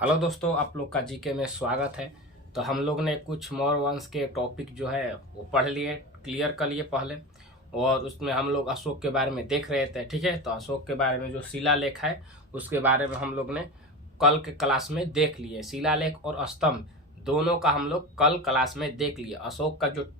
Hello दोस्तों, आप लोग का जीके में स्वागत है। तो हम लोग ने कुछ मौर्य वंश के टॉपिक जो है वो पढ़ लिए, क्लियर कर लिए पहले, और उसमें हम लोग अशोक के बारे में देख रहे थे। ठीक है, तो अशोक के बारे में जो शिलालेख है उसके बारे में हम लोग ने कल के क्लास में देख लिए। शिलालेख और स्तंभ दोनों का हम लोग कल क्लास में देख लिए। अशोक का जो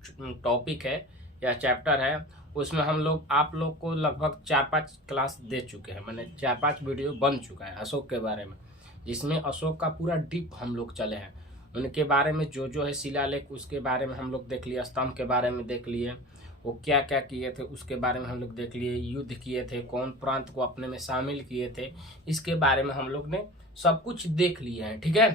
टॉपिक है या चैप्टर है उसमें हम लोग आप लोग को लगभग 4-5 क्लास दे चुके हैं, मैंने 4-5 वीडियो बन चुका है अशोक के बारे में, जिसमें अशोक का पूरा डीप हम लोग चले हैं। उनके बारे में जो है शिलालेख उसके बारे में हम लोग देख लिए, स्तंभ के बारे में देख लिए, वो क्या क्या किए थे उसके बारे में हम लोग देख लिए, युद्ध किए थे, कौन प्रांत को अपने में शामिल किए थे, इसके बारे में हम लोग ने सब कुछ देख लिए हैं। ठीक है,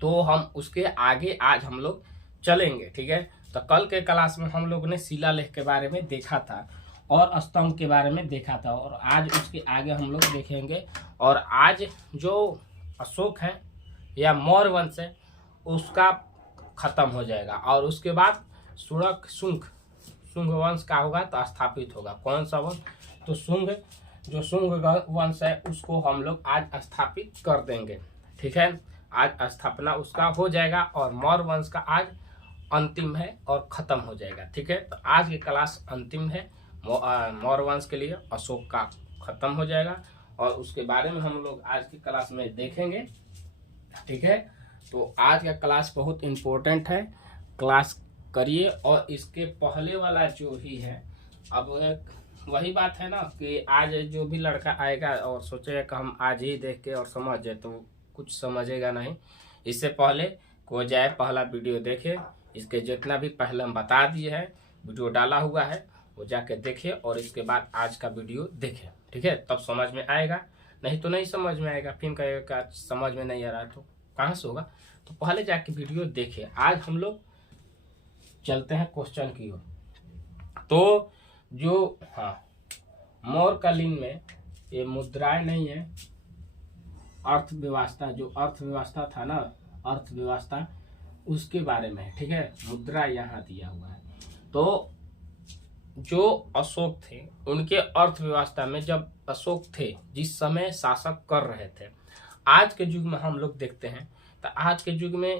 तो हम उसके आगे आज हम लोग चलेंगे। ठीक है, तो कल के क्लास में हम लोग ने शिलालेख के बारे में देखा था और स्तंभ के बारे में देखा था, और आज उसके आगे हम लोग देखेंगे। और आज जो अशोक है या मौर्य वंश है उसका खत्म हो जाएगा, और उसके बाद शुंग वंश का होगा तो स्थापित होगा। कौन सा वंश? तो शुंग वंश है उसको हम लोग आज स्थापित कर देंगे। ठीक है, आज स्थापना उसका हो जाएगा और मौर्य वंश का आज अंतिम है और खत्म हो जाएगा। ठीक है, तो आज की क्लास अंतिम है मौर्य वंश के लिए, अशोक का खत्म हो जाएगा और उसके बारे में हम लोग आज की क्लास में देखेंगे। ठीक है, तो आज का क्लास बहुत इम्पोर्टेंट है, क्लास करिए। और इसके पहले वाला जो ही है, अब वही बात है ना कि आज जो भी लड़का आएगा और सोचेगा कि हम आज ही देख के और समझ जाए, तो कुछ समझेगा नहीं। इससे पहले को जाए पहला वीडियो देखे, इसके जितना भी पहले हम बता दिए है, वीडियो डाला हुआ है, वो जाके देखे और इसके बाद आज का वीडियो देखे। ठीक है, तब समझ में आएगा, नहीं तो नहीं समझ में आएगा। फिर कहेगा समझ में नहीं आ रहा तो कहाँ से होगा। तो पहले जाके वीडियो देखे। आज हम लोग चलते हैं क्वेश्चन की ओर। तो जो मौर्यकालीन में ये मुद्राएं नहीं है, अर्थव्यवस्था, जो अर्थव्यवस्था था ना, अर्थव्यवस्था उसके बारे में है। ठीक है, मुद्रा यहाँ दिया हुआ है। तो जो अशोक थे उनके अर्थव्यवस्था में, जब अशोक थे जिस समय शासक कर रहे थे, आज के युग में हम लोग देखते हैं तो आज के युग में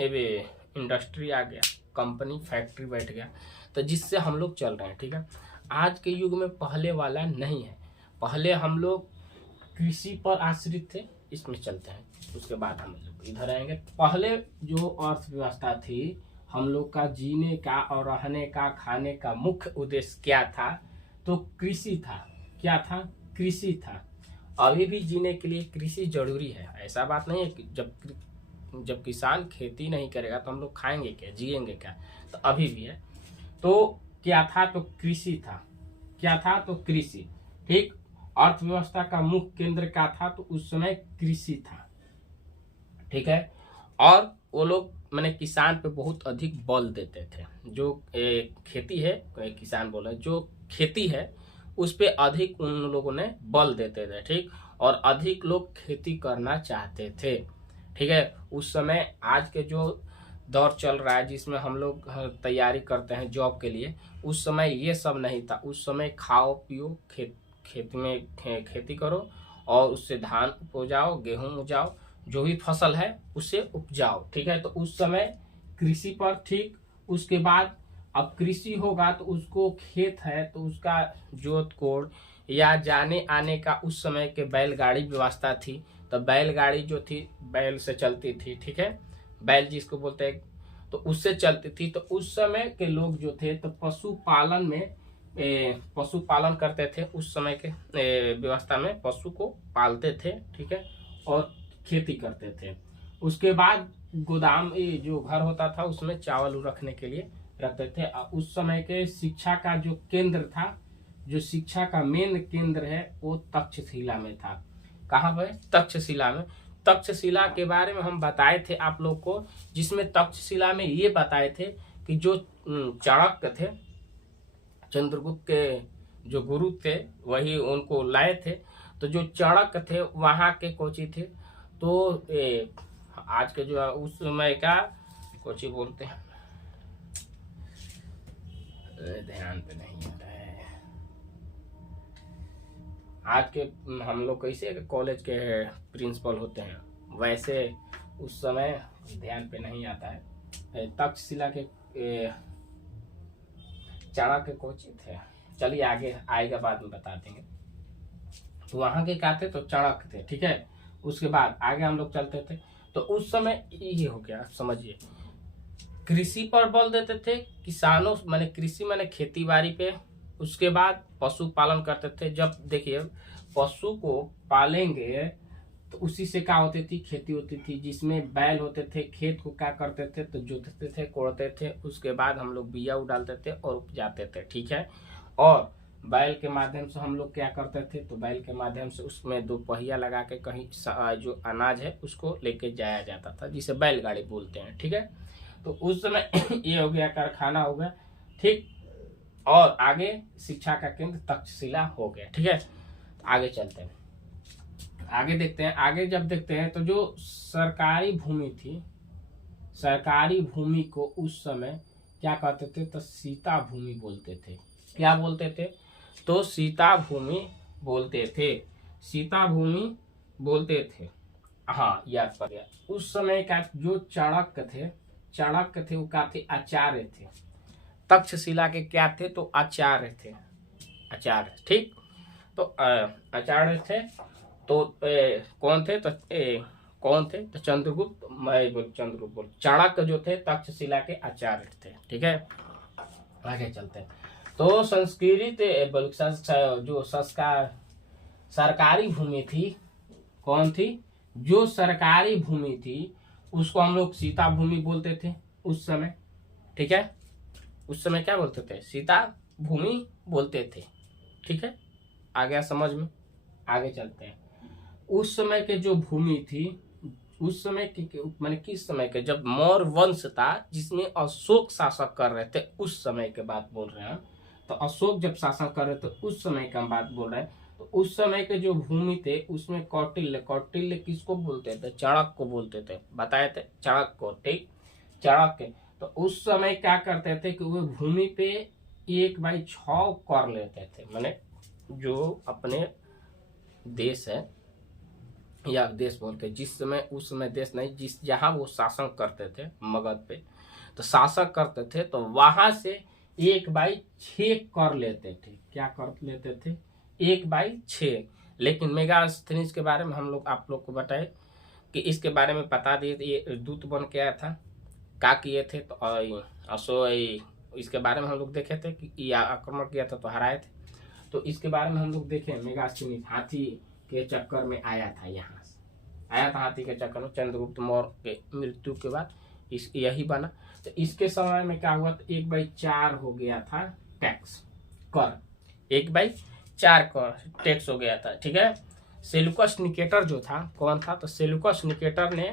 इंडस्ट्री आ गया, कंपनी फैक्ट्री बैठ गया, तो जिससे हम लोग चल रहे हैं। ठीक है, आज के युग में पहले वाला नहीं है। पहले हम लोग कृषि पर आश्रित थे, इसमें चलते हैं, उसके बाद हम लोग इधर आएंगे। पहले जो अर्थव्यवस्था थी हम लोग का, जीने का और रहने का, खाने का मुख्य उद्देश्य क्या था? तो कृषि था। क्या था? कृषि था। अभी भी जीने के लिए कृषि जरूरी है, ऐसा बात नहीं है कि जब किसान खेती नहीं करेगा तो हम लोग खाएंगे क्या, जिएंगे क्या? तो अभी भी है। तो क्या था? तो कृषि था। क्या था? तो कृषि। ठीक, अर्थव्यवस्था का मुख्य केंद्र क्या था? तो उस समय कृषि था। ठीक है, और वो लोग मैंने किसान पे बहुत अधिक बल देते थे। जो खेती है, किसान बोला, जो खेती है उस पे अधिक उन लोगों ने बल देते थे। ठीक, और अधिक लोग खेती करना चाहते थे। ठीक है, उस समय आज के जो दौर चल रहा है जिसमें हम लोग तैयारी करते हैं जॉब के लिए, उस समय ये सब नहीं था। उस समय खाओ पियो, खेत में खेती करो और उससे धान उपजाओ, गेहूं उपजाओ, जो भी फसल है उसे उपजाओ। ठीक है, तो उस समय कृषि पर। ठीक, उसके बाद अब कृषि होगा तो उसको खेत है तो उसका जोत कोड़ या जाने आने का, उस समय के बैलगाड़ी व्यवस्था थी। तो बैलगाड़ी जो थी बैल से चलती थी। ठीक है, बैल जिसको बोलते हैं, तो उससे चलती थी। तो उस समय के लोग जो थे तो पशुपालन में पशुपालन करते थे। उस समय के व्यवस्था में पशु को पालते थे। ठीक है, और खेती करते थे। उसके बाद गोदाम, जो घर होता था उसमें चावल रखने के लिए रखते थे। उस समय के शिक्षा का जो केंद्र था, जो शिक्षा का मेन केंद्र है, वो तक्षशिला में था। कहाँ पे? तक्षशिला में। तक्षशिला के बारे में हम बताए थे आप लोग को, जिसमें तक्षशिला में ये बताए थे कि जो चाणक्य थे, चंद्रगुप्त के जो गुरु थे, वही उनको लाए थे। तो जो चाणक्य थे वहाँ के कोची थे। तो आज के जो उस समय का कोची बोलते हैं, ध्यान पे नहीं आता है। आज के हम लोग कैसे कॉलेज के प्रिंसिपल होते हैं, वैसे उस समय ध्यान पे नहीं आता है। तक्षशिला के चाणक्य कोची थे, चलिए आगे आएगा, बाद में बता देंगे। तो वहां के क्या थे, तो चाणक्य थे, ठीक है। उसके बाद आगे हम लोग चलते थे, तो उस समय ये हो गया, समझिए, कृषि पर बल देते थे, किसानों माने कृषि माने खेती बाड़ी पे। उसके बाद पशुपालन करते थे। जब देखिए पशु को पालेंगे तो उसी से क्या होती थी, खेती होती थी, जिसमें बैल होते थे। खेत को क्या करते थे, तो जोतते थे, कोड़ते थे, उसके बाद हम लोग बिया डालते थे और उपजाते थे, ठीक है। और बैल के माध्यम से हम लोग क्या करते थे, तो बैल के माध्यम से उसमें 2 पहिया लगा के कहीं जो अनाज है उसको लेके जाया जाता था, जिसे बैलगाड़ी बोलते हैं, ठीक है। तो उस समय ये हो गया, कारखाना हो गया, ठीक। और आगे शिक्षा का केंद्र तक्षशिला हो गया, ठीक है। तो आगे चलते हैं, आगे देखते हैं। आगे जब देखते हैं तो जो सरकारी भूमि थी, सरकारी भूमि को उस समय क्या कहते थे, तो सीता भूमि बोलते थे। क्या बोलते थे, तो सीता भूमि बोलते थे, सीता भूमि बोलते थे। हाँ, याद पड़ गया। उस समय का जो चाणक्य थे, चाणक्य थे वो क्या थे, आचार्य थे। तक्षशिला के क्या थे, तो आचार्य थे, आचार्य, ठीक। तो आचार्य थे, तो कौन थे, तो कौन थे, तो चंद्रगुप्त, चंद्रगुप्त बोल, चाणक्य जो थे तक्षशिला के आचार्य थे, ठीक है। आगे चलते हैं। तो संस्कृत जो संस्कार सरकारी भूमि थी, कौन थी, जो सरकारी भूमि थी उसको हम लोग सीता भूमि बोलते थे उस समय, ठीक है। उस समय क्या बोलते थे, सीता भूमि बोलते थे, ठीक है। आ गया समझ में। आगे चलते हैं। उस समय के जो भूमि थी, उस समय की माने किस समय के, जब मौर्य वंश था जिसमें अशोक शासक कर रहे थे, उस समय के बात बोल रहे हैं। तो अशोक जब शासन कर रहे थे उस समय का हम बात बोल रहे हैं। तो उस समय के जो भूमि थे उसमें कौटिल्य, कौटिल्य किसको बोलते थे, चाणक्य को बोलते थे, बताए थे चाणक्य को, ठीक, चाणक्य। तो उस समय क्या करते थे कि वो भूमि पे 1/6 कर लेते थे, माने जो अपने देश है या देश बोल के, जिस समय, उस समय देश नहीं, जिस जहां वो शासन करते थे मगध पे, तो शासक करते थे, तो वहां से 1/6 कर लेते थे। क्या कर लेते थे, 1/6। लेकिन मेगास्थनीज के बारे में हम लोग आप लोग को बताए कि इसके बारे में बता दिए, ये दूत बन के आया था, क्या किए थे, तो इसके बारे में हम लोग देखे थे कि ये आक्रमण किया था तो हराए थे। तो इसके बारे में हम लोग देखें, मेगास्थनीज हाथी के चक्कर में आया था, यहाँ से आया था हाथी के चक्कर में, चंद्रगुप्त मौर्य के मृत्यु के बाद यही बना। तो इसके समय में क्या हुआ, तो 1/4 हो गया था टैक्स, कर 1/4 कर टैक्स हो गया था, ठीक है। सेल्यूकस निकेटर जो था, कौन था, तो सेल्यूकस निकेटर ने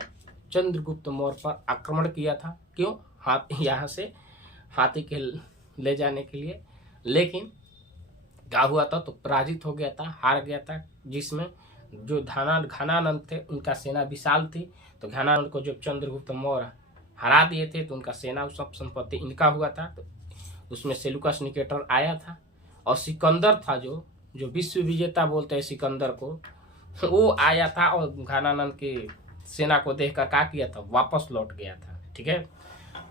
चंद्रगुप्त मौर्य पर आक्रमण किया था। क्यों, यहाँ से हाथी के ले जाने के लिए। लेकिन क्या हुआ था, तो पराजित हो गया था, हार गया था, जिसमें जो घनानंद थे उनका सेना विशाल थी। तो घनानंद को जब चंद्रगुप्त मौर्य हरा दिए थे तो उनका सेना सब संपत्ति इनका हुआ था। तो उसमें सेल्यूकस निकेटर आया था, और सिकंदर था जो विश्व विजेता बोलते हैं सिकंदर को, वो आया था और घनानंद की सेना को देखकर क्या किया था, वापस लौट गया था, ठीक है।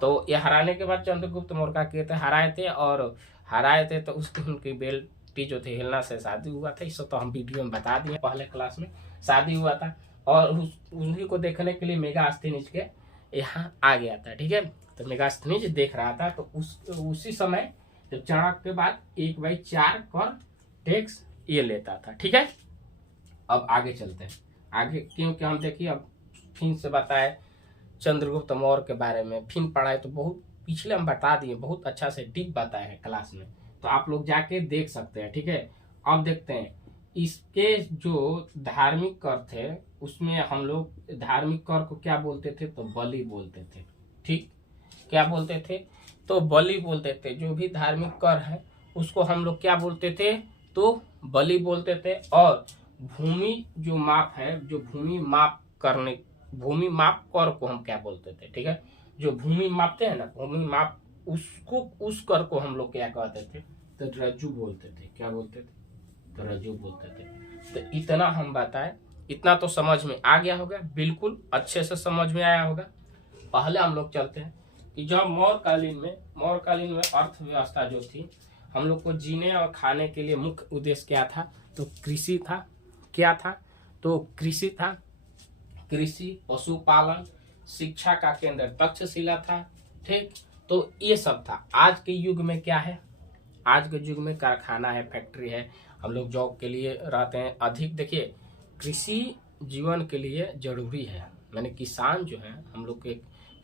तो ये हराने के बाद चंद्रगुप्त मौर्य क्या किए थे, हराए थे तो उसकी उनकी बेटी जो थी हेलेना से शादी हुआ था। इसको तो हम वीडियो में बता दिए, पहले क्लास में शादी हुआ था, और उन्हीं को देखने के लिए मेगास्थनीज के यहाँ आ गया था, ठीक है। तो मेगास्थनीज देख रहा था, तो उसी समय जब चाणक्य के बाद 1/4 कर टैक्स ये लेता था, ठीक है। अब आगे चलते हैं, आगे क्योंकि हम देखिए अब फिर से बताए चंद्रगुप्त मौर्य के बारे में, फिर पढ़ाए तो बहुत पिछले हम बता दिए, बहुत अच्छा से डीप बताए हैं क्लास में, तो आप लोग जाके देख सकते हैं, ठीक है। अब देखते हैं इसके जो धार्मिक कर थे, उसमें हम लोग धार्मिक कर को क्या बोलते थे, तो बलि बोलते थे, ठीक। क्या बोलते थे, तो बलि बोलते थे। जो भी धार्मिक कर है उसको हम लोग क्या बोलते थे, तो बलि बोलते थे। और भूमि जो माप है, जो भूमि माप कर को हम क्या बोलते थे, ठीक है। जो भूमि मापते हैं ना, भूमि माप, उसको, उस कर को हम लोग क्या कहते थे, तो रज्जु बोलते थे। क्या बोलते थे, तो रज्जु बोलते थे। तो इतना हम बताए, इतना तो समझ में आ गया होगा, बिल्कुल अच्छे से समझ में आया होगा। पहले हम लोग चलते हैं कि जब मौर्यकालीन में अर्थव्यवस्था जो थी, हम लोग को जीने और खाने के लिए मुख्य उद्देश्य क्या था? तो कृषि था। क्या था? तो कृषि था। कृषि, पशुपालन, शिक्षा का केंद्र तक्षशिला था। ठीक, तो ये सब था। आज के युग में क्या है? आज के युग में कारखाना है, फैक्ट्री है, हम लोग जॉब के लिए रहते हैं अधिक। देखिए, कृषि जीवन के लिए जरूरी है, मैंने किसान जो है, हम लोग के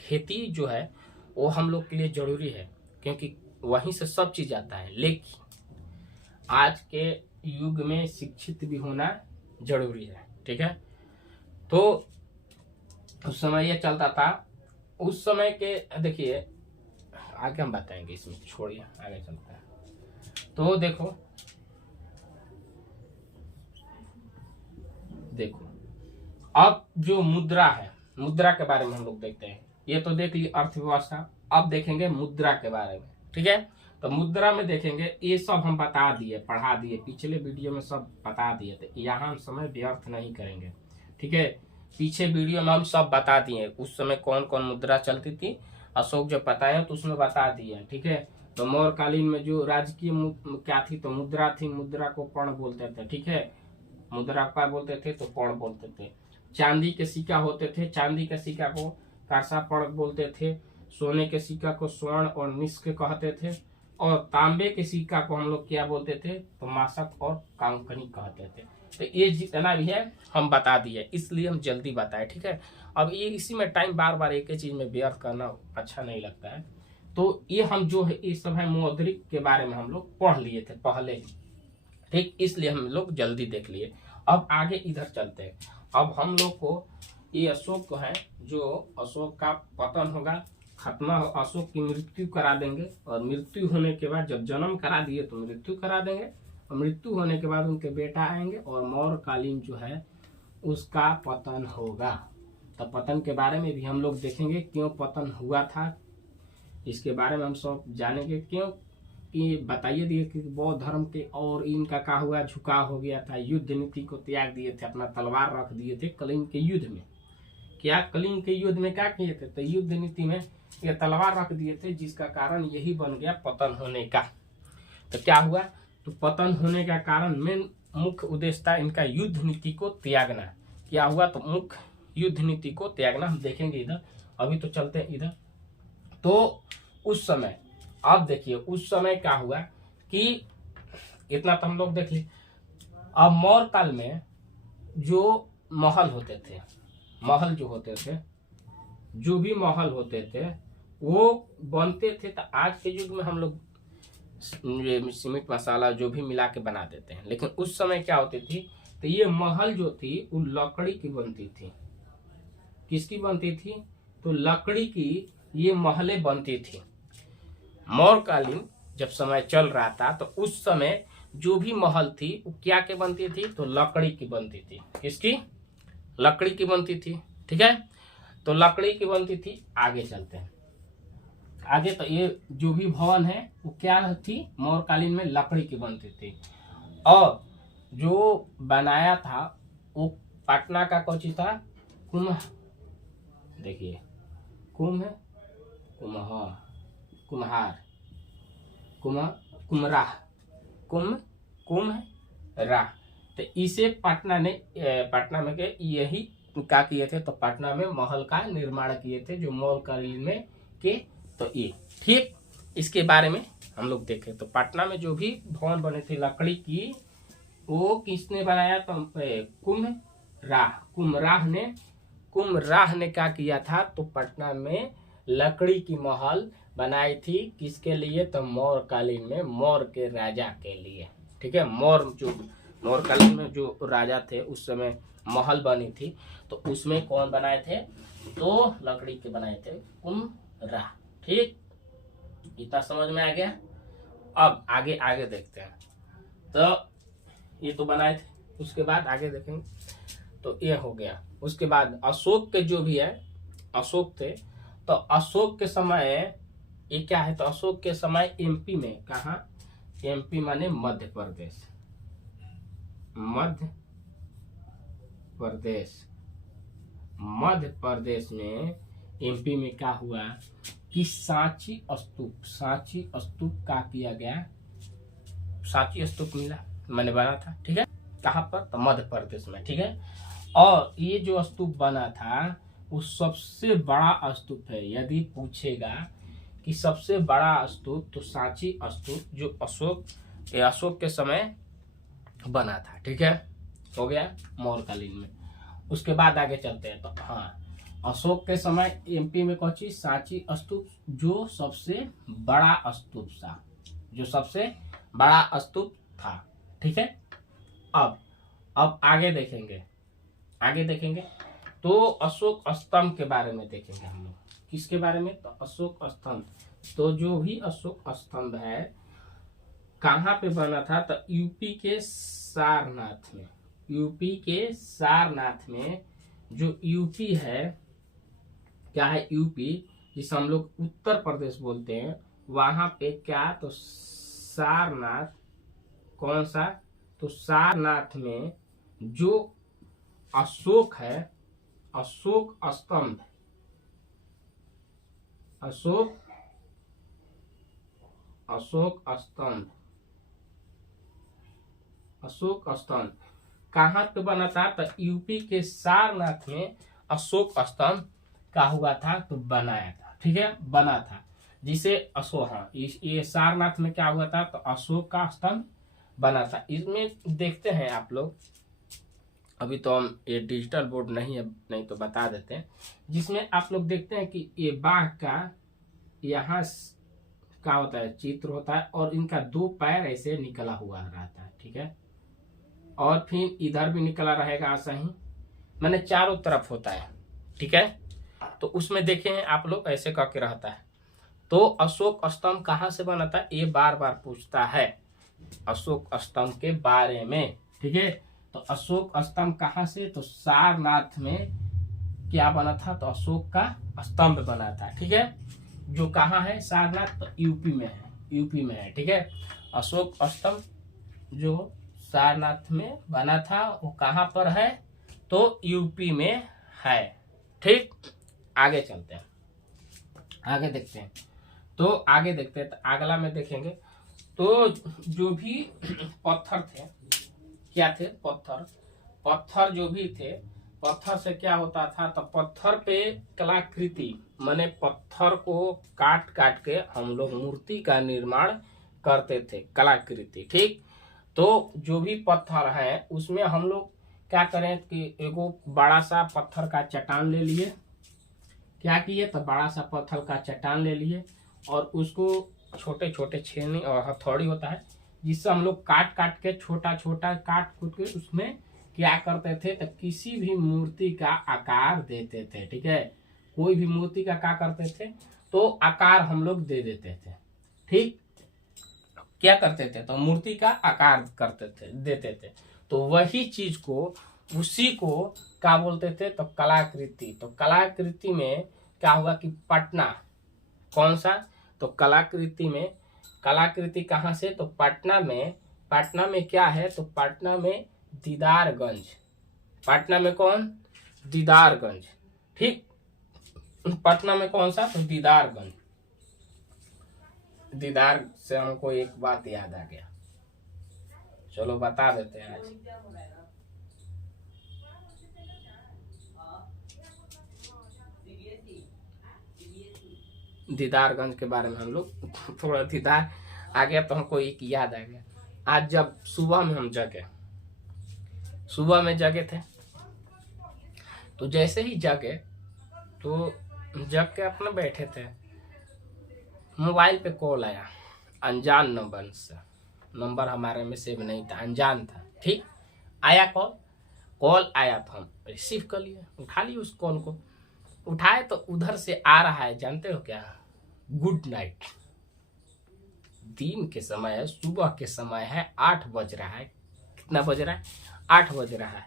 खेती जो है वो हम लोग के लिए जरूरी है, क्योंकि वहीं से सब चीज आता है। लेकिन आज के युग में शिक्षित भी होना जरूरी है। ठीक है, तो उस समय ये चलता था। उस समय के देखिए, आगे हम बताएंगे, इसमें छोड़िए, आगे चलता है। तो देखो अब जो मुद्रा है, मुद्रा के बारे में हम लोग देखते हैं। ये तो देख ली अर्थव्यवस्था, अब देखेंगे मुद्रा के बारे में। ठीक है, तो मुद्रा में देखेंगे, ये सब हम बता दिए, पढ़ा दिए, पिछले वीडियो में सब बता दिए थे, यहाँ हम समय व्यर्थ नहीं करेंगे। ठीक है, पीछे वीडियो में हम सब बता दिए, उस समय कौन कौन मुद्रा चलती थी, अशोक जब बताया तो उसमें बता दिया। ठीक है, तो मौर्यकालीन में जो राजकीय क्या थी, तो मुद्रा थी, मुद्रा को पर्ण बोलते थे। ठीक है, मुद्रा क्या बोलते थे? तो पर्ण बोलते थे। चांदी के सिक्का होते थे, चांदी के सिक्का को कांसा पर्ण बोलते थे। सोने के सिक्का को स्वर्ण और निष्क कहते थे, और तांबे के सिक्का को हम लोग क्या बोलते थे? तो मासक और कांकनी कहते थे। तो ये जितना भी है हम बता दिए, इसलिए हम जल्दी बताए। ठीक है, अब ये इसी में टाइम बार बार एक ही चीज में व्यर्थ करना अच्छा नहीं लगता है। तो ये हम जो है, ये सब है मौद्रिक के बारे में हम लोग पढ़ लिए थे पहले ही। ठीक, इसलिए हम लोग जल्दी देख लिए। अब आगे इधर चलते हैं। अब हम लोग को ये अशोक है, जो अशोक का पतन होगा, खत्म, अशोक की मृत्यु करा देंगे, और मृत्यु होने के बाद जब जन्म करा दिए तो मृत्यु करा देंगे, और मृत्यु होने के बाद उनके बेटा आएंगे, और मौर्यकालीन जो है उसका पतन होगा। तो पतन के बारे में भी हम लोग देखेंगे, क्यों पतन हुआ था, इसके बारे में हम सब जानेंगे। क्यों कि बताइए दिए कि बौद्ध धर्म के और इनका क्या हुआ, झुकाव हो गया था, युद्ध नीति को त्याग दिए थे, अपना तलवार रख दिए थे कलिंग के युद्ध में। क्या कलिंग के युद्ध में क्या किए थे? तो युद्ध नीति में ये तलवार रख दिए थे, जिसका कारण यही बन गया पतन होने का। तो क्या हुआ? तो पतन होने का कारण मेन मुख्य उद्देश्य था इनका युद्ध नीति को त्यागना। क्या हुआ? तो मुख्य युद्ध नीति को त्यागना, हम देखेंगे इधर। अभी तो चलते हैं इधर। तो उस समय, अब देखिए उस समय क्या हुआ कि इतना तो हम लोग देख लिए। अब मौर्य काल में जो महल होते थे, महल जो होते थे, जो भी महल होते थे वो बनते थे। तो आज के युग में हम लोग सीमेंट मसाला जो भी मिला के बना देते हैं, लेकिन उस समय क्या होती थी? तो ये महल जो थी वो लकड़ी की बनती थी। किसकी बनती थी? तो लकड़ी की ये महलें बनती थी। मौर्यकालीन जब समय चल रहा था तो उस समय जो भी महल थी वो क्या के बनती थी? तो लकड़ी की बनती थी। किसकी? लकड़ी की बनती थी। ठीक है, तो लकड़ी की बनती थी। आगे चलते हैं आगे। तो ये जो भी भवन है वो क्या थी? मौर्यकालीन में लकड़ी की बनती थी। और जो बनाया था वो पटना का कौची था? कुम्ह। देखिए, कुम्हार, कुम्हराह। तो इसे पटना में के यही क्या किए थे? तो पटना में महल का निर्माण किए थे, जो मौर्यकालीन में के। तो ये ठीक, इसके बारे में हम लोग देखें तो पटना में जो भी भवन बने थे लकड़ी की, वो किसने बनाया? तो कुम्हराह ने क्या किया था? तो पटना में लकड़ी की महल बनाई थी। किसके लिए? तो मौर्यकालीन में मौर्य के राजा के लिए। ठीक है, मौर्यकालीन में जो राजा थे उस समय महल बनी थी, तो उसमें कौन बनाए थे? तो लकड़ी के बनाए थे, कुम्हराह। ठीक, इतना समझ में आ गया। अब आगे देखते हैं। तो ये तो बनाए थे, उसके बाद आगे देखेंगे। तो ये हो गया। उसके बाद अशोक के जो भी है, अशोक थे, तो अशोक के समय ये क्या है? तो अशोक के समय एमपी में, कहा? एमपी माने मध्य प्रदेश, मध्य प्रदेश, मध्य प्रदेश में एमपी में क्या हुआ कि सांची स्तूप का किया गया, सांची स्तूप मिला, मैंने बना था, ठीक है। कहाँ पर? तो मध्य प्रदेश में, ठीक है। और ये जो स्तूप बना था वो सबसे बड़ा स्तूप है। यदि पूछेगा कि सबसे बड़ा स्तूप, तो सांची स्तूप जो अशोक के समय बना था, ठीक है। हो गया मौर्यकालीन में। उसके बाद आगे चलते हैं। तो हाँ, अशोक के समय एमपी में कौन चीज? सांची स्तूप, जो सबसे बड़ा स्तूप था, जो सबसे बड़ा स्तूप था, ठीक है। अब आगे देखेंगे, तो अशोक स्तंभ के बारे में देखेंगे हम लोग। किसके बारे में? तो अशोक स्तंभ। तो जो भी अशोक स्तंभ है कहाँ पे बना था? तो यूपी के सारनाथ में, जो यूपी है, क्या है? यूपी, जिसे हम लोग उत्तर प्रदेश बोलते हैं, वहां पे क्या? तो सारनाथ, कौन सा? तो सारनाथ में जो अशोक है, अशोक स्तंभ, अशोक स्तंभ कहाँ पे बना था? तो यूपी के सारनाथ में अशोक स्तंभ का हुआ था, तो बनाया था, ठीक है, बना था, जिसे अशोक, हाँ, ये सारनाथ में क्या हुआ था? तो अशोक का स्तंभ बना था। इसमें देखते हैं आप लोग, अभी तो हम ये डिजिटल बोर्ड नहीं है, नहीं तो बता देते हैं, जिसमें आप लोग देखते हैं कि ये बाघ का यहाँ क्या होता है? चित्र होता है, और इनका 2 पैर ऐसे निकला हुआ रहता है, ठीक है, और फिर इधर भी निकला रहेगा ऐसा ही, मैंने चारों तरफ होता है, ठीक है। तो उसमें देखें आप लोग ऐसे करके रहता है। तो अशोक स्तंभ कहाँ से बना था? ये बार बार पूछता है अशोक स्तंभ के बारे में, ठीक है। तो अशोक स्तंभ कहाँ से? तो सारनाथ में क्या बना था? तो अशोक का स्तंभ बना था, ठीक है, जो कहाँ है? सारनाथ, तो यूपी में है, ठीक है। अशोक स्तंभ जो सारनाथ में बना था वो कहाँ पर है? तो यूपी में है, ठीक। आगे चलते हैं, आगे देखते हैं। तो अगला में देखेंगे। तो जो भी पत्थर थे, क्या थे? पत्थर जो भी थे, पत्थर से क्या होता था? तो पत्थर पे कलाकृति, माने पत्थर को काट के हम लोग मूर्ति का निर्माण करते थे, कलाकृति, ठीक। तो जो भी पत्थर है उसमें हम लोग क्या करें कि एगो बड़ा सा पत्थर का चट्टान ले लिए, क्या किए? तो बड़ा सा पत्थर का चट्टान ले लिए, और उसको छोटे छोटे छेनी और हथौड़ी होता है, जिससे हम लोग काट के छोटा काट के उसमें क्या करते थे? तो किसी भी मूर्ति का आकार देते थे, ठीक है। कोई भी मूर्ति का क्या करते थे? तो आकार हम लोग दे देते थे, ठीक। क्या करते थे? तो मूर्ति का आकार देते थे। तो वही चीज को, उसी को क्या बोलते थे? तो कलाकृति। तो कलाकृति में क्या हुआ कि पटना, कौन सा? तो कलाकृति कहाँ से? तो पटना में क्या है? तो पटना में दीदारगंज, पटना में कौन? दीदारगंज, ठीक। पटना में कौन सा? तो दीदारगंज। दीदार से हमको एक बात याद आ गया, चलो बता देते हैं आज। दीदारगंज के बारे में हम लोग थोड़ा दीदार आ गया तो हमको एक याद आ गया। आज जब सुबह में हम जगे थे, तो जैसे ही जगे तो जग के अपने बैठे थे, मोबाइल पे कॉल आया अनजान नंबर से, नंबर हमारे में सेव नहीं था, अनजान था, ठीक। आया कॉल आया तो हम रिसीव कर लिए, उठा लिए उस कॉल को। उठाए तो उधर से आ रहा है, जानते हो क्या? Good night. दिन के समय है, सुबह के समय है, 8 बज रहा है। कितना बज रहा है? 8 बज रहा है।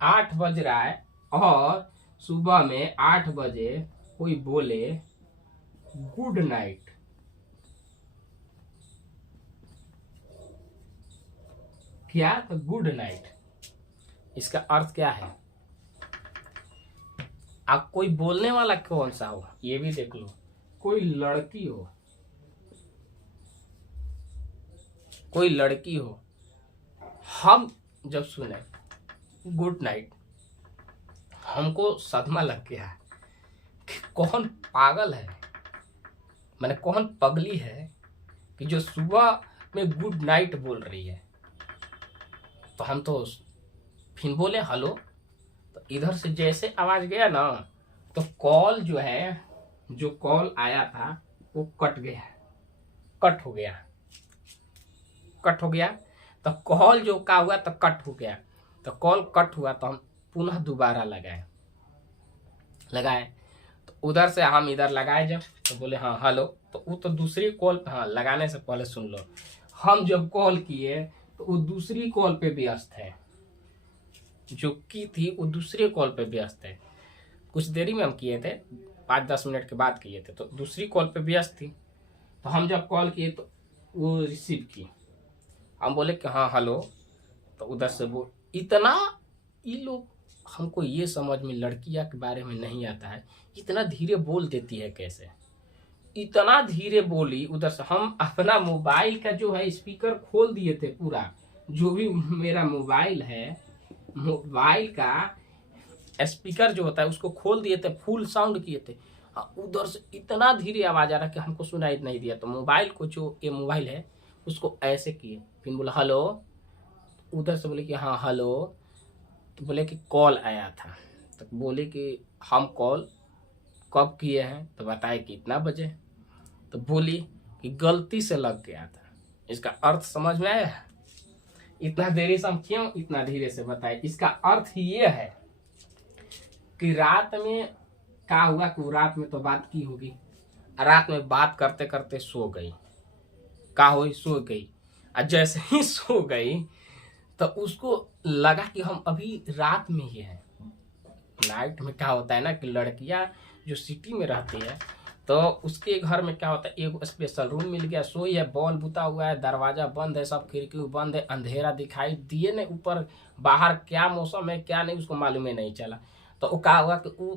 8 बज रहा है, और सुबह में 8 बजे कोई बोले गुड नाइट। क्या? तो गुड नाइट, इसका अर्थ क्या है? अब कोई बोलने वाला कौन सा हो ये भी देख लो, कोई लड़की हो, कोई लड़की हो, हम जब सुने गुड नाइट हमको सदमा लग गया कि कौन पागल है, मैंने कौन पगली है कि जो सुबह में गुड नाइट बोल रही है। तो हम तो फिर बोले हेलो, तो इधर से जैसे आवाज गया ना तो कॉल जो है, जो कॉल आया था वो कट गया, कट हो गया, कट हो गया। तो कॉल जो का हुआ तो कट हो गया, तो कॉल कट हुआ तो हम पुनः दोबारा लगाए तो उधर से हम इधर लगाए जब, तो बोले हाँ हेलो, तो वो तो दूसरी कॉल, हाँ लगाने से पहले सुन लो, हम जब कॉल किए तो वो दूसरी कॉल पे व्यस्त है, जो की थी वो दूसरी कॉल पे व्यस्त है। कुछ देरी में हम किए थे, 5-10 मिनट के बाद किए थे, तो दूसरी कॉल पे व्यस्त थी। तो हम जब कॉल किए तो वो रिसीव की, हम बोले कि हाँ हेलो, तो उधर से वो इतना, ये लोग हमको ये समझ में लड़कियां के बारे में नहीं आता है, इतना धीरे बोल देती है कैसे, इतना धीरे बोली। उधर से हम अपना मोबाइल का जो है स्पीकर खोल दिए थे पूरा, जो भी मेरा मोबाइल है, मोबाइल का स्पीकर जो होता है उसको खोल दिए थे, फुल साउंड किए थे। उधर से इतना धीरे आवाज आ रहा कि हमको सुनाई नहीं दिया। तो मोबाइल को, जो ये मोबाइल है उसको ऐसे किए, फिर बोला हेलो, उधर से बोले कि हाँ हेलो, तो बोले कि कॉल आया था। तो बोले कि हम कॉल कब किए हैं, तो बताए कि इतना बजे। तो बोली कि गलती से लग गया था। इसका अर्थ समझ में आया? इतना देरी से हम क्यों इतना धीरे से बताए, इसका अर्थ ये है कि रात में क्या हुआ कि वो रात में तो बात की होगी, रात में बात करते करते सो गई, का हुई सो गई, और जैसे ही सो गई तो उसको लगा कि हम अभी रात में ही हैं। नाइट में क्या होता है ना कि लड़कियां जो सिटी में रहती है तो उसके घर में क्या होता है, एक स्पेशल रूम मिल गया, सोई है, बॉल बुता हुआ है, दरवाजा बंद है, सब खिड़की बंद है, अंधेरा दिखाई दिए नहीं, ऊपर बाहर क्या मौसम है क्या नहीं उसको मालूम ही नहीं चला। तो वो क्या हुआ कि वो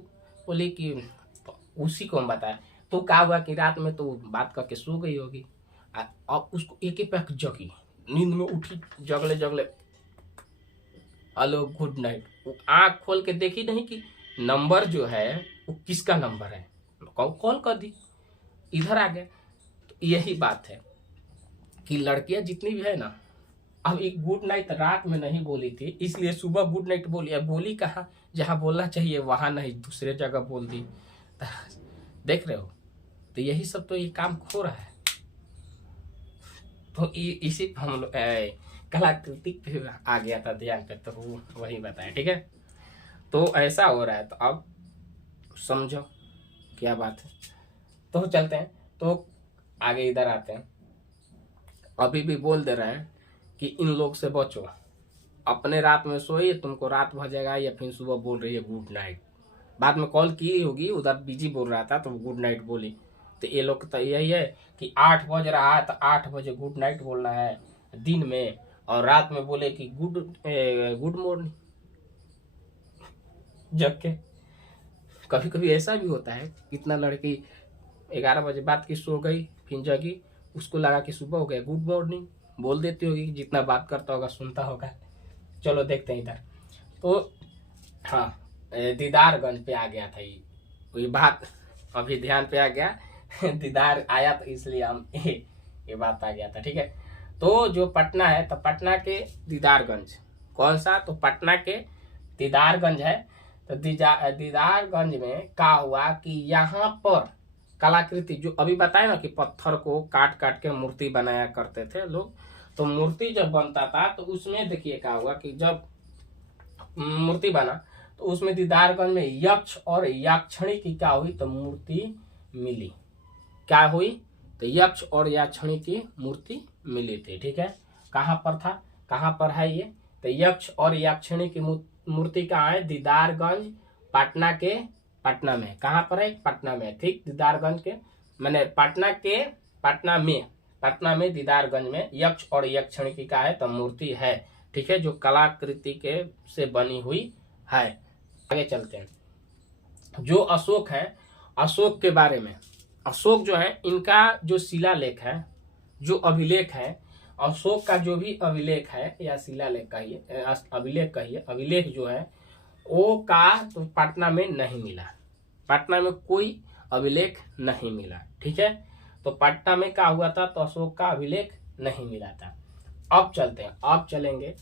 बोली कि उसी को हम बताया, तो क्या हुआ कि रात में तो बात करके सो गई होगी। अब उसको एक एक पैक जगी, नींद में उठी, जगले जगले हेलो गुड नाइट, वो आँख खोल के देखी नहीं कि नंबर जो है वो किसका नंबर है, कॉल कर दी, इधर आ गया। तो यही बात है कि लड़कियां जितनी भी है ना, अब एक गुड नाइट रात में नहीं बोली थी, इसलिए सुबह गुड नाइट बोली। अब बोली कहाँ, जहाँ बोलना चाहिए वहां नहीं, दूसरे जगह बोल दी। देख रहे हो, तो यही सब तो ये काम खो रहा है। तो इसी हम लोग कलाकृति पे आ गया था ध्यान पे, तो वही बताया, ठीक है। तो ऐसा हो रहा है, तो अब समझो क्या बात है। तो चलते हैं, तो आगे इधर आते हैं। अभी भी बोल दे रहे हैं कि इन लोग से बचो, अपने रात में सोइए, तुमको रात भर जाएगा, या फिर सुबह बोल रही है गुड नाइट। बाद में कॉल की होगी, उधर बिजी बोल रहा था तो गुड नाइट बोली। तो ये लोग तो यही है कि 8 बज रहा है तो 8 बजे गुड नाइट बोलना है दिन में, और रात में बोले कि गुड मॉर्निंग जग के। कभी कभी ऐसा भी होता है, इतना लड़की 11 बजे बात की, सो गई, फिर जगी, उसको लगा कि सुबह हो गया, गुड मॉर्निंग बोल देती होगी, जितना बात करता होगा सुनता होगा। चलो देखते हैं इधर। तो हाँ, दीदारगंज पे आ गया था ये बात, अभी ध्यान पे आ गया दीदार आया तो इसलिए हम ये बात आ गया था, ठीक है। तो जो पटना है, तो पटना के दीदारगंज, कौन सा, तो पटना के दीदारगंज है। तो दीदारगंज में क्या हुआ कि यहाँ पर कलाकृति, जो अभी बताए ना कि पत्थर को काट काट के मूर्ति बनाया करते थे लोग, तो मूर्ति जब बनता था तो उसमें देखिए क्या हुआ कि जब मूर्ति बना तो उसमें दीदारगंज में यक्ष और याक्षणी की क्या हुई, तो मूर्ति मिली। क्या हुई, तो यक्ष और याक्षणी की मूर्ति मिली थी, ठीक है। कहाँ पर था, कहाँ पर है ये, तो यक्ष और याक्षणी की मूर्ति कहाँ है, दीदारगंज पटना के, पटना में। कहाँ पर है, पटना में, ठीक, दीदारगंज के, मैंने पटना के, पटना में दीदारगंज में यक्ष और यक्षणी की का है, तो मूर्ति है, ठीक है, जो कलाकृति के से बनी हुई है। आगे चलते हैं। जो अशोक है, अशोक के बारे में, अशोक जो है इनका जो शिलालेख है, जो अभिलेख है, अशोक का जो भी अभिलेख है या शिलालेख कहिए, अभिलेख कहिए, अभिलेख जो है वो का तो पटना में नहीं मिला। पटना में कोई अभिलेख नहीं मिला। ठीक है, तो पटना में क्या हुआ था, तो अशोक का अभिलेख नहीं मिला था। अब चलते हैं, अब चलेंगे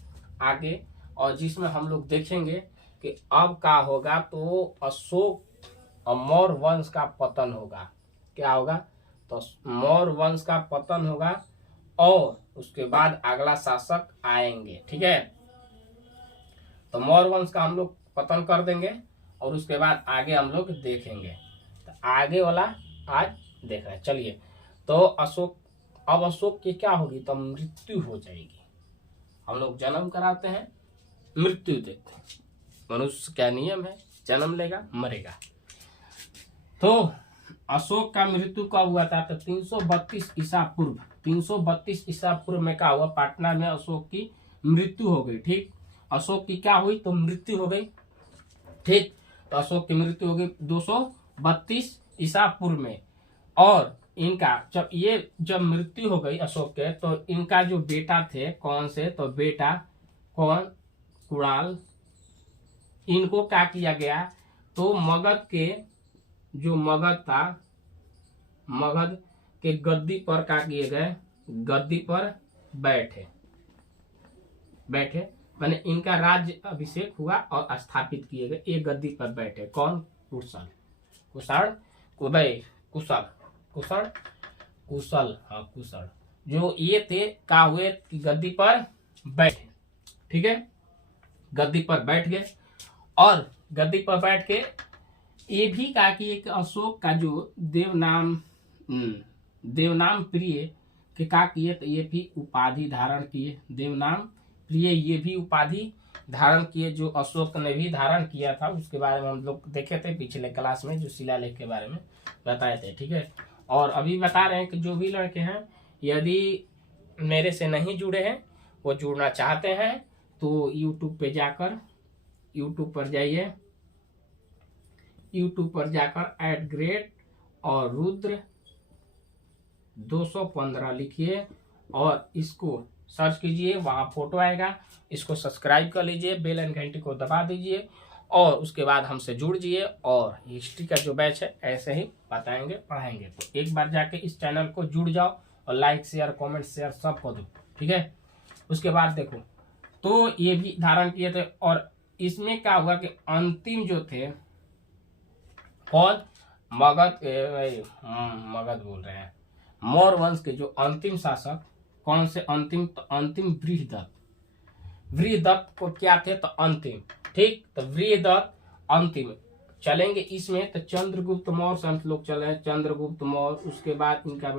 आगे और जिसमें हम लोग देखेंगे कि अब क्या होगा, तो अशोक और मौर्य वंश का पतन होगा। क्या होगा, तो मौर्य वंश का पतन होगा और उसके बाद अगला शासक आएंगे। ठीक है, तो मौर्य वंश का हम लोग पतन कर देंगे और उसके बाद आगे हम लोग देखेंगे। तो आगे वाला आज देख रहे हैं। चलिए, तो अशोक, अब अशोक की क्या होगी, तो मृत्यु हो जाएगी। हम लोग जन्म कराते हैं, मृत्यु देते हैं। मनुष्य क्या नियम है, जन्म लेगा मरेगा। तो अशोक का मृत्यु कब हुआ था, तो 332 ईसा पूर्व, 332 ईसा पूर्व में क्या हुआ, पटना में अशोक की मृत्यु हो गई। ठीक, अशोक की क्या हुई, तो मृत्यु हो गई। ठीक, तो अशोक की मृत्यु हो गई 232 ईसा पूर्व में। और इनका जब मृत्यु हो गई अशोक के, तो इनका जो बेटा थे, कौन से, तो बेटा कौन, कुणाल, इनको क्या किया गया, तो मगध के जो मगध था, मगध के गद्दी पर क्या किए गए, गद्दी पर बैठे मैंने इनका राज्य अभिषेक हुआ और स्थापित किए गए। एक गद्दी पर बैठे, कौन, कुशल, कुशल जो ये थे क्या हुए, गद्दी पर बैठे। ठीक है, गद्दी पर बैठ गए और गद्दी पर बैठ के ये भी कहा कि एक अशोक का जो देवनाम प्रिय के क्या किए, तो ये भी उपाधि धारण किए। देवनाम प्रिय ये भी उपाधि धारण किए, जो अशोक ने भी धारण किया था। उसके बारे में हम लोग देखे थे पिछले क्लास में, जो शिलालेख के बारे में बताए थे। ठीक है, और अभी बता रहे हैं कि जो भी लड़के हैं यदि मेरे से नहीं जुड़े हैं, वो जुड़ना चाहते हैं, तो यूट्यूब पे जाकर, यूट्यूब पर जाइए, यूट्यूब पर जाकर और रुद्र 215 लिखिए और इसको सर्च कीजिए, वहाँ फोटो आएगा। इसको सब्सक्राइब कर लीजिए, बेल एंड घंटी को दबा दीजिए और उसके बाद हमसे जुड़ जाइए। और हिस्ट्री का जो बैच है ऐसे ही बताएंगे, पढ़ाएंगे। तो एक बार जाके इस चैनल को जुड़ जाओ और लाइक शेयर कमेंट शेयर सब कर दो। ठीक है, उसके बाद देखो, तो ये भी धारण किए थे। और इसमें क्या हुआ कि अंतिम जो थे, कौन, मगध बोल रहे हैं, मौर्य वंश के जो अंतिम शासक, कौन से अंतिम, तो अंतिम वृहदत्त को क्या थे, तो अंतिम। ठीक, तो वृहदत्त अंतिम चलेंगे इसमें। तो चंद्रगुप्त मौर्य संत लोग चले, चंद्रगुप्त मौर्य। उसके बाद इनका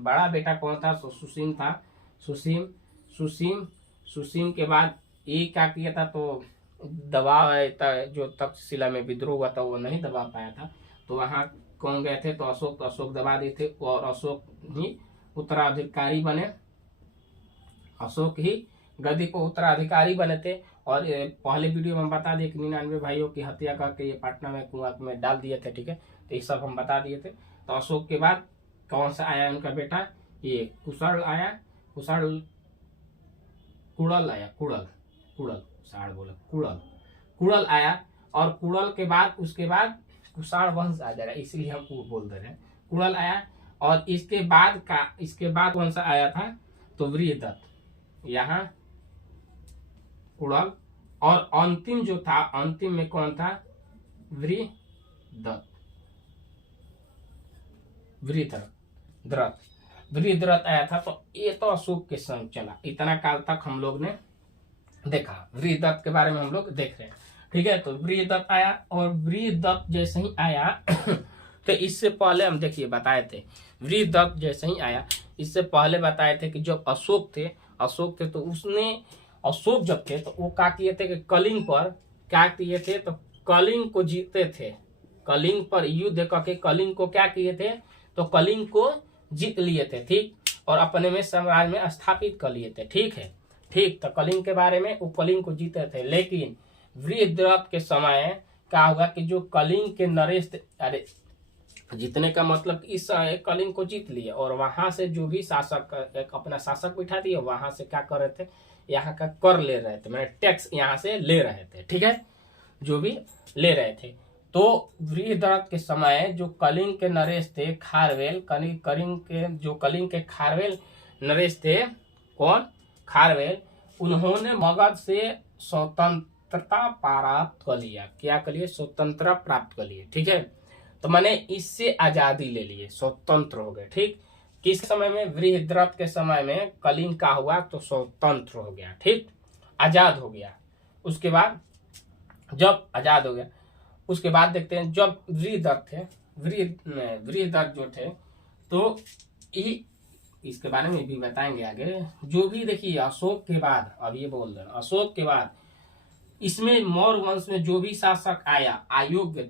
बड़ा बेटा कौन था, तो सुसीम था, सुसीम के बाद ये क्या किया था, तो दबाव जो तक्षशिला में विद्रोह हुआ था वो नहीं दबा पाया था, तो वहां कौन गए थे, तो अशोक दबा दिए थे और अशोक ही उत्तराधिकारी बने, अशोक ही गद्दी पर उत्तराधिकारी बने थे। और पहले वीडियो में हम बता दिए कि 99 भाइयों की हत्या करके ये पटना में कुआं में डाल दिए थे। ठीक है, तो ये सब हम बता दिए थे। तो अशोक के बाद कौन सा आया उनका बेटा, ये कुशल आया, कुड़ल आया। और कुड़ल के बाद, उसके बाद कुषाण वंश आ जाएगा, इसलिए हम बोल दे रहे हैं, कुड़ल आया। और इसके बाद कौन सा आया था, तो वृहदत्त, यहाँ कुड़ल। और अंतिम जो था, अंतिम में कौन था, वृहदत्त आया था। तो ये तो अशोक के संग चला, इतना काल तक हम लोग ने देखा। वृहदत्त के बारे में हम लोग देख रहे हैं। ठीक है, तो वृहदत्त आया और वृहदत्त जैसे ही आया तो इससे पहले हम देखिए बताए थे, वृहदत्त जैसे ही आया, इससे पहले बताए थे कि जब अशोक थे तो उसने, अशोक जब थे तो वो क्या किए थे कि कलिंग पर क्या किए थे, तो कलिंग को जीते थे। कलिंग पर युद्ध करके कलिंग को क्या किए थे, तो कलिंग को जीत लिए थे। ठीक, और अपने में साम्राज्य में स्थापित कर लिए थे। ठीक है, ठीक, तो कलिंग के बारे में, वो कलिंग को जीते थे। लेकिन वृहदत्त के समय क्या हुआ कि जो कलिंग के नरेश थे, अरे जीतने का मतलब इस कलिंग को जीत लिए और वहां से जो भी शासक एक अपना शासक बिठा दिए, वहां से क्या कर रहे थे, यहाँ का कर ले रहे थे, मैंने टैक्स यहाँ से ले रहे थे, ठीक है, जो भी ले रहे थे। तो बृहद्रथ के समय जो कलिंग के नरेश थे खारवेल, कलिंग के खारवेल नरेश थे, कौन, खारवेल, उन्होंने मगध से स्वतंत्रता प्राप्त कर लिया। क्या कर लिए, स्वतंत्रता प्राप्त कर लिए, ठीक है। तो मैंने इससे आजादी ले लिए, स्वतंत्र हो गए, ठीक। किस समय में, बृहद्रथ के समय में कलिंग का हुआ तो स्वतंत्र हो गया, ठीक, आजाद हो गया। उसके बाद जब आजाद हो गया, उसके बाद देखते हैं जब बृहद्रथ थे, बृहद्रथ जो थे, तो इसके बारे में भी बताएंगे आगे। जो भी देखिए अशोक के बाद, अब ये बोल रहे हैं अशोक के बाद इसमें मौर्य वंश में जो भी शासक आया अयोग्य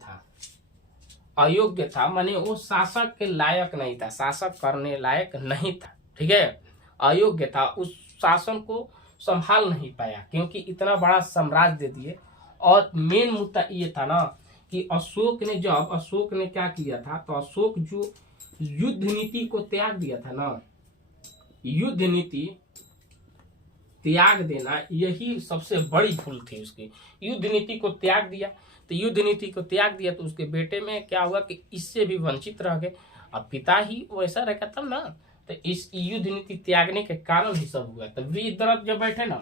था, माने वो शासक के लायक नहीं था, शासक करने लायक नहीं था, ठीक है, अयोग्य था, उस शासन को संभाल नहीं पाया, क्योंकि इतना बड़ा साम्राज्य दे दिए। और मेन मुद्दा ये था ना कि अशोक ने क्या किया था, तो अशोक जो युद्ध नीति को त्याग दिया था ना, युद्ध नीति त्याग देना यही सबसे बड़ी भूल थी उसकी। युद्ध नीति को त्याग दिया, तो युद्ध नीति को त्याग दिया तो उसके बेटे में क्या हुआ कि इससे भी वंचित रह गए। अब पिता ही वैसा रखा तब ना, तो इस युद्ध नीति त्यागने के कारण ही सब हुआ। तो बृहद्रथ जब बैठे ना,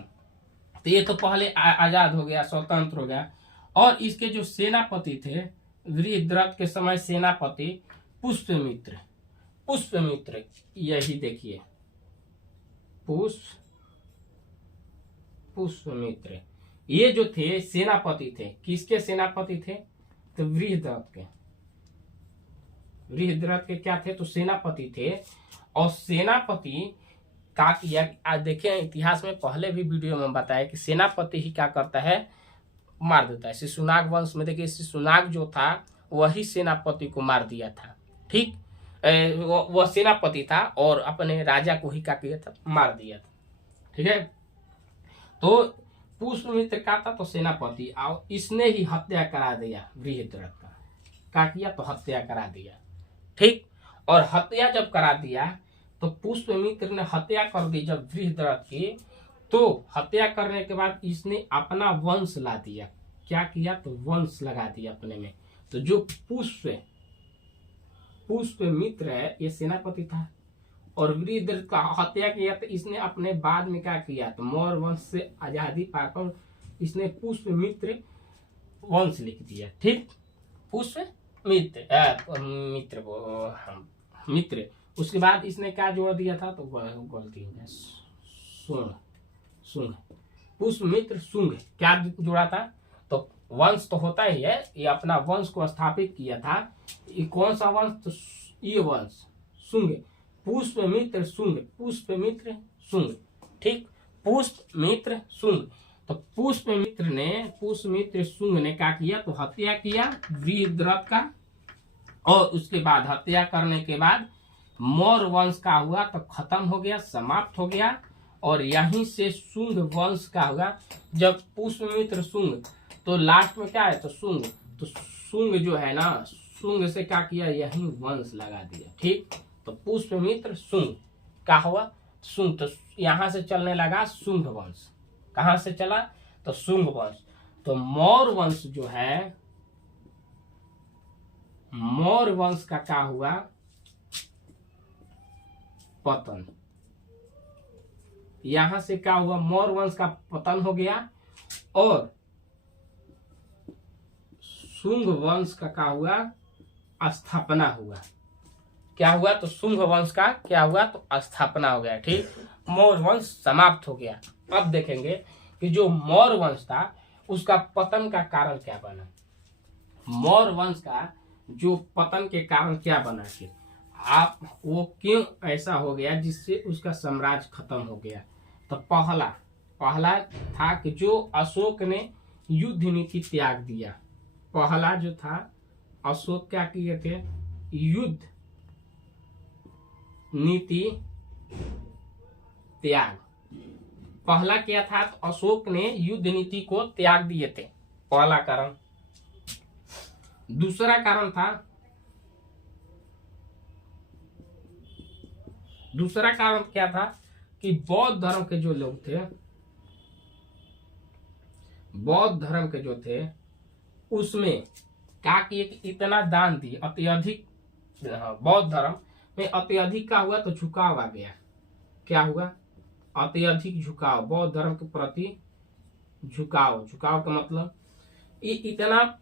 तो ये तो पहले आजाद हो गया, स्वतंत्र हो गया। और इसके जो सेनापति थे बृहद्रथ के समय, सेनापति पुष्यमित्र, यही देखिए पुष्यमित्र, ये जो थे सेनापति थे, किसके सेनापति थे, तो बृहद्रथ के क्या थे, तो सेनापति थे। और सेनापति का किया, आज देखिए इतिहास में पहले भी वीडियो में बताया कि सेनापति ही क्या करता है, मार देता है। शिशुनाग वंश में देखिए शिशुनाग जो था वही सेनापति को मार दिया था, ठीक, वह सेनापति था और अपने राजा को ही क्या किया था, मार दिया था, ठीक है। तो पुष्यमित्र का था तो सेनापति, और इसने ही हत्या करा दिया बृहद्रथ का, क्या किया, तो हत्या करा दिया, ठीक। और हत्या जब करा दिया तो पुष्यमित्र ने हत्या कर दी जब बृहद्रथ की, तो हत्या करने के बाद इसने अपना वंश ला दिया, क्या किया, तो वंश लगा दिया अपने में। तो जो पुष्यमित्र है ये सेनापति था और बृहद्रथ का हत्या किया, तो इसने अपने बाद में क्या किया, तो मौर्य वंश से आजादी पाकर इसने पुष्यमित्र वंश लिख दिया, ठीक, मित्र। उसके बाद इसने क्या जोड़ दिया था, तो गलती हो गया, सुंग, पुष्यमित्र सुंग, क्या जोड़ा था, तो वंश तो होता ही है, ये अपना वंश को स्थापित किया था। ये कौन सा वंश, तो ये वंश सुंग, पुष्यमित्र सुंग, ठीक, पुष्यमित्र सुंग। तो पुष्यमित्र सुंग ने क्या किया, तो हत्या किया बृहद्रथ का, और उसके बाद हत्या करने के बाद मौर्य वंश का हुआ तो खत्म हो गया, समाप्त हो गया। और यहीं से सुंग वंश का हुआ, जब पुष्यमित्र सुंग, तो लास्ट में क्या है, तो सुंग, तो सुंग जो है ना, सुंग से क्या किया, यहीं वंश लगा दिया, ठीक। तो पुष्यमित्र सुंग क्या हुआ, सुंग, तो यहाँ से चलने लगा सुंग वंश, कहाँ से चला, तो सुंग वंश। तो मौर्य वंश जो है, मौर्य वंश का क्या हुआ, पतन, यहां से क्या हुआ, मौर्य वंश का पतन हो गया। और शुंग वंश का क्या हुआ, स्थापना हुआ, क्या हुआ, तो शुंग वंश का क्या हुआ, तो स्थापना हो गया, ठीक, मौर्य वंश समाप्त हो गया। अब देखेंगे कि जो मौर्य वंश था उसका पतन का कारण क्या बना, मौर्य वंश का जो पतन के कारण क्या बना, कि आप वो क्यों ऐसा हो गया जिससे उसका साम्राज्य खत्म हो गया। तो पहला था कि जो अशोक ने युद्ध नीति त्याग दिया, पहला जो था अशोक क्या किए थे, युद्ध नीति त्याग, पहला क्या था, तो अशोक ने युद्ध नीति को त्याग दिए थे, पहला कारण। दूसरा कारण था, दूसरा कारण क्या था कि बौद्ध धर्म के जो लोग थे, बौद्ध धर्म के जो थे उसमें क्या किए कि इतना दान दिए, अत्यधिक बौद्ध धर्म में अत्यधिक का हुआ तो झुकाव आ गया। क्या हुआ? अत्यधिक झुकाव, बौद्ध धर्म के प्रति झुकाव। झुकाव का मतलब इतना,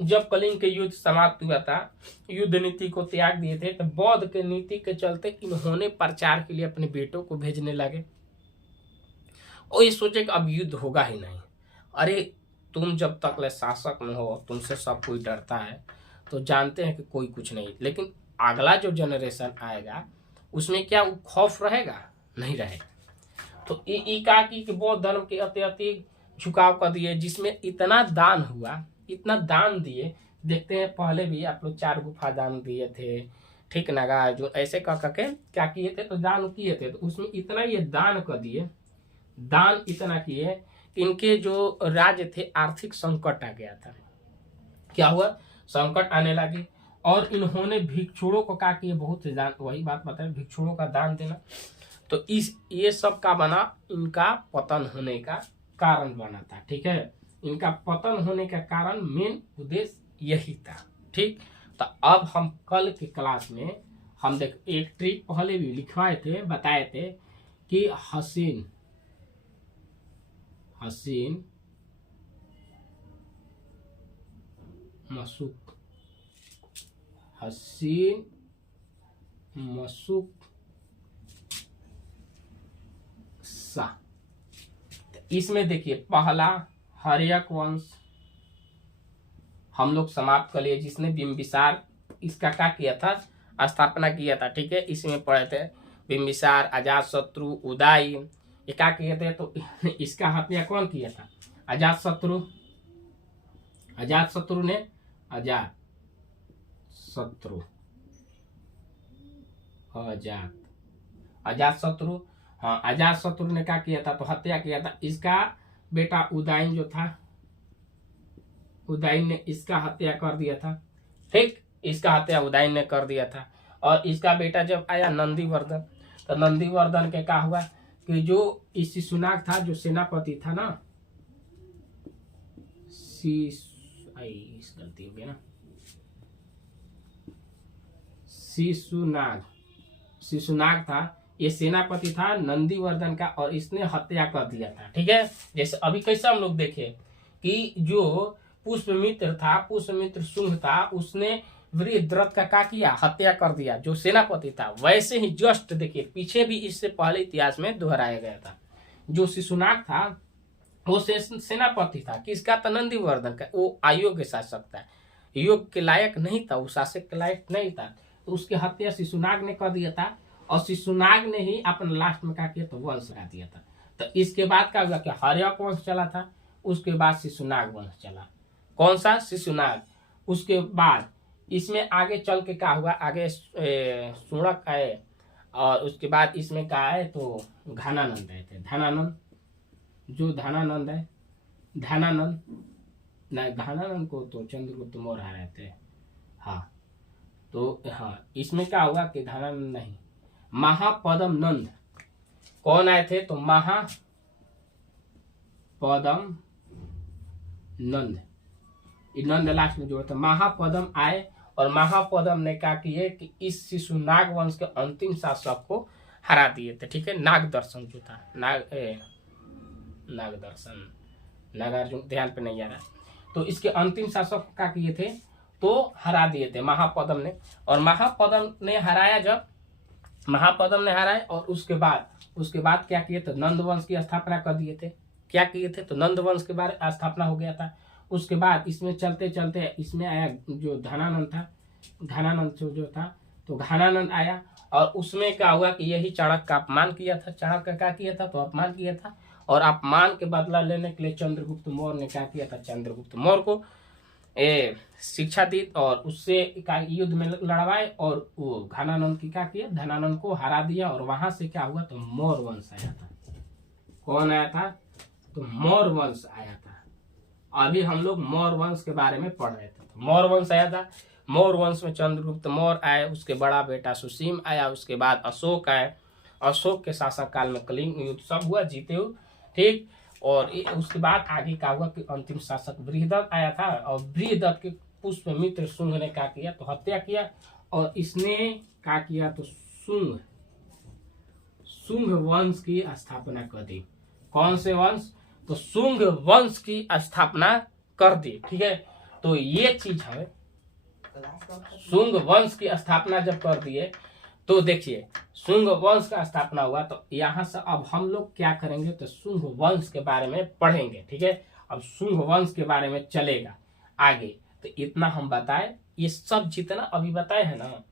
जब कलिंग के युद्ध समाप्त हुआ था, युद्ध नीति को त्याग दिए थे, तो बौद्ध के नीति के चलते इन्होंने प्रचार के लिए अपने बेटों को भेजने लगे और ये सोचे कि अब युद्ध होगा ही नहीं। अरे तुम जब तक ले शासक में हो, तुमसे सब कोई डरता है, तो जानते हैं कि कोई कुछ नहीं, लेकिन अगला जो जनरेशन आएगा उसमें क्या वो खौफ रहेगा? नहीं रहेगा। तो कहा कि बौद्ध धर्म के अत्यधिक झुकाव कर दिए, जिसमें इतना दान हुआ, इतना दान दिए। देखते हैं पहले भी आप लोग 4 गुफा दान दिए थे, ठीक, नागार्जुन ऐसे कह के क्या किए थे, तो दान किए थे। तो उसमें इतना ये दान कर दिए, दान इतना किए, इनके जो राज्य थे आर्थिक संकट आ गया था। क्या हुआ? संकट आने लगी और इन्होंने भिक्षुओं को कहा कि ये बहुत दान, वही बात बताए, भिक्षुओं का दान देना। तो ये सब का बना, इनका पतन होने का कारण बना था। ठीक है, इनका पतन होने का कारण, मेन उद्देश्य यही था। ठीक, तो अब हम कल की क्लास में हम देख एक ट्रिक पहले भी लिखवाए थे, बताए थे कि हसीन मशूक, हसीन मशूक सा। इसमें देखिए पहला हर्यक वंश हम लोग समाप्त कर लिए, जिसने बिंबिसार इसका क्या किया था, स्थापना किया था। ठीक है, इसमें पढ़े थे बिंबिसार, अजातशत्रु, उदय, ये क्या किए थे। तो इसका हत्या कौन किया था? अजातशत्रु। अजातशत्रु ने, अजातशत्रु, हाँ, अजातशत्रु ने क्या किया था, तो हत्या किया था। इसका बेटा उदयन जो था, उदयन ने इसका हत्या कर दिया था। ठीक, इसका हत्या उदयन ने कर दिया था। और इसका बेटा जब आया नंदीवर्धन, तो नंदीवर्धन के क्या हुआ कि जो शिशुनाग था, जो सेनापति था ना, गलती हो गई ना, शिशुनाग था, ये सेनापति था नंदीवर्धन का, और इसने हत्या कर दिया था। ठीक है, जैसे अभी कैसे हम लोग देखे कि जो पुष्पमित्र था, पुष्पमित्र शुंग था, उसने वृहद्रथ का क्या किया, हत्या कर दिया, जो सेनापति था। वैसे ही जस्ट देखिए पीछे भी इससे पहले इतिहास में दोहराया गया था। जो शिशुनाग था वो सेनापति था, किसका? तो नंदीवर्धन का। वो अयोग्य शासक था, योग के लायक नहीं था, वो शासक के लायक नहीं था, तो उसकी हत्या शिशुनाग ने कर दिया था। और शिशुनाग ने ही अपने लास्ट में क्या किया, तो वंश ला दिया था। तो इसके बाद क्या हुआ कि हर्यक वंश चला था, उसके बाद शिशुनाग वंश चला। कौन सा? शिशुनाग। उसके बाद इसमें आगे चल के क्या हुआ, आगे शुनक आए, और उसके बाद इसमें क्या है, तो घनानंद आए थे। धनानंद, जो धनानंद है, घनानंद को तो चंद्रगुप्त मौर्य आ रहे थे। हाँ, तो हाँ, इसमें क्या हुआ कि धनानंद नहीं, महापदम नंद कौन आए थे, तो महापदम नंद, नंद लास्ट में जोड़ा था। महापदम आए और महापदम ने क्या किए कि इस शिशुनाग वंश के अंतिम शासक को हरा दिए थे। ठीक है, नागदर्शन जो था, नागदर्शन, नागार्जुन ध्यान पे नहीं आ रहा, तो इसके अंतिम शासक क्या किए थे, तो हरा दिए थे महापदम ने। और महापदम ने हराया, जब महापदम ने हराया, और उसके बाद क्या किए, तो नंद वंश की स्थापना कर दिए थे। क्या किए थे, तो नंद वंश के बारे स्थापना हो गया था। उसके बाद इसमें चलते चलते इसमें आया जो धनानंद था, घनानंद जो था, तो घनानंद आया, और उसमें क्या हुआ कि यही चाणक्य का अपमान किया था। चाणक्य का क्या किया था, तो अपमान किया था, और अपमान के बदला लेने के लिए चंद्रगुप्त मौर्य ने क्या किया था, चंद्रगुप्त मौर्य को शिक्षा दी और उससे युद्ध में लड़वाए, और वो घनानंद की क्या किया, धनानंद को हरा दिया, और वहां से क्या हुआ, तो मौर्य वंश आया था। कौन आया था, तो मौर्य वंश आया था। अभी हम लोग मौर्य वंश के बारे में पढ़ रहे थे। मौर्य वंश आया था। मौर्य वंश में चंद्रगुप्त मौर्य आए, उसके बड़ा बेटा सुसीम आया, उसके बाद अशोक आए। अशोक के शासक काल में कलिंग युद्ध सब हुआ, जीते हुए, ठीक। और उसके बाद आगे का हुआ कि अंतिम शासक बृहदत्त आया था, और बृहदत्त के पुष्यमित्र शुंग ने क्या किया तो हत्या किया, और इसने क्या किया तो शुंग वंश की स्थापना कर दी। कौन से वंश? तो शुंग वंश की स्थापना कर दी, ठीक है। तो ये चीज है, शुंग वंश की स्थापना जब कर दिए तो देखिए शुंग वंश का स्थापना हुआ, तो यहाँ से अब हम लोग क्या करेंगे तो शुंग वंश के बारे में पढ़ेंगे, ठीक है। अब शुंग वंश के बारे में चलेगा आगे, तो इतना हम बताए। ये सब जितना अभी बताए हैं ना,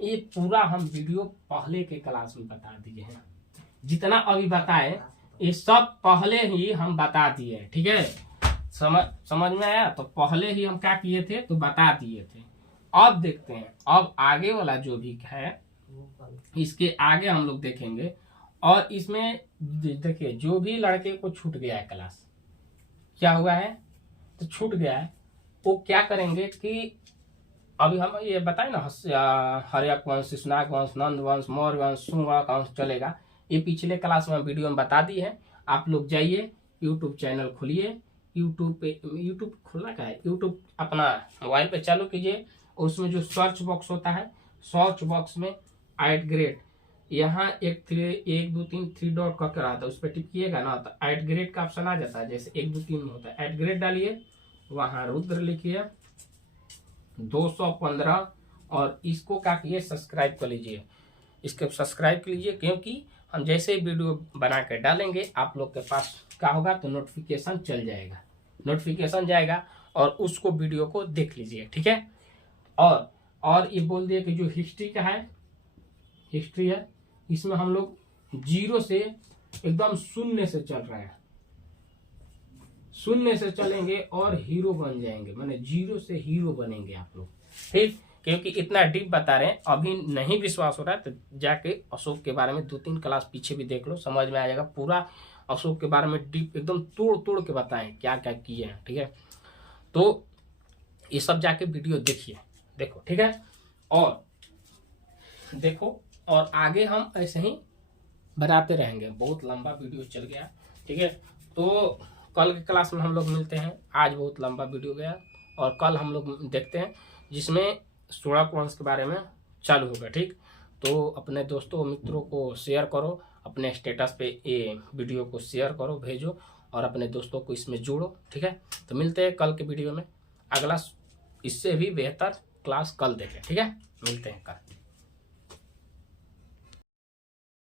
ये पूरा हम वीडियो पहले के क्लास में बता दिए हैं। जितना अभी बताए ये सब पहले ही हम बता दिए, ठीक है। समझ में आया? तो पहले ही हम क्या किए थे तो बता दिए थे। अब देखते हैं, अब आगे वाला जो भी है इसके आगे हम लोग देखेंगे। और इसमें देखिए जो भी लड़के को छूट गया है क्लास, क्या हुआ है तो छूट गया है, वो क्या करेंगे कि अभी हम ये बताए ना, हर्यक वंश, शिशुनाग वंश, नंद वंश, मौर्य वंश, शुंग वंश चलेगा। ये पिछले क्लास में वीडियो में बता दी है। आप लोग जाइए यूट्यूब चैनल खोलिए, यूट्यूब खोलना क्या है, यूट्यूब अपना मोबाइल पे चालू कीजिए, और उसमें जो सर्च बॉक्स होता है, सर्च बॉक्स में @, यहाँ 1 2 3 3 डॉट करके रहा था, उस पर टिपिएगा ना तो @ का ऑप्शन आ जाता है, जैसे 1 2 3 में होता है। @ डालिए, वहाँ रुद्र लिखिए 215, और इसको क्या कीजिए सब्सक्राइब कर लीजिए, इसको सब्सक्राइब कर लीजिए, क्योंकि हम जैसे वीडियो बना के डालेंगे आप लोग के पास क्या होगा तो नोटिफिकेशन चल जाएगा, नोटिफिकेशन जाएगा, और उसको वीडियो को देख लीजिए, ठीक है। और ये बोल दिए कि जो हिस्ट्री का है, हिस्ट्री है, इसमें हम लोग 0 से एकदम शून्य से चल रहे हैं, शून्य से चलेंगे और हीरो बन जाएंगे, माने 0 से हीरो बनेंगे आप लोग, ठीक। क्योंकि इतना डीप बता रहे हैं, अभी नहीं विश्वास हो रहा है तो जाके अशोक के बारे में 2-3 क्लास पीछे भी देख लो, समझ में आ जाएगा। पूरा अशोक के बारे में डीप एकदम तोड़ के बताएं क्या क्या किए हैं, ठीक है। तो ये सब जाके वीडियो देखिए, देखो, ठीक है। और देखो, और आगे हम ऐसे ही बनाते रहेंगे, बहुत लंबा वीडियो चल गया, ठीक है। तो कल की क्लास में हम लोग मिलते हैं, आज बहुत लंबा वीडियो गया, और कल हम लोग देखते हैं जिसमें शुंग वंश के बारे में चालू होगा, ठीक। तो अपने दोस्तों मित्रों को शेयर करो, अपने स्टेटस पे ये वीडियो को शेयर करो, भेजो, और अपने दोस्तों को इसमें जोड़ो, ठीक है। तो मिलते हैं कल के वीडियो में, अगला इससे भी बेहतर क्लास कल देखें, ठीक है। मिलते हैं कल।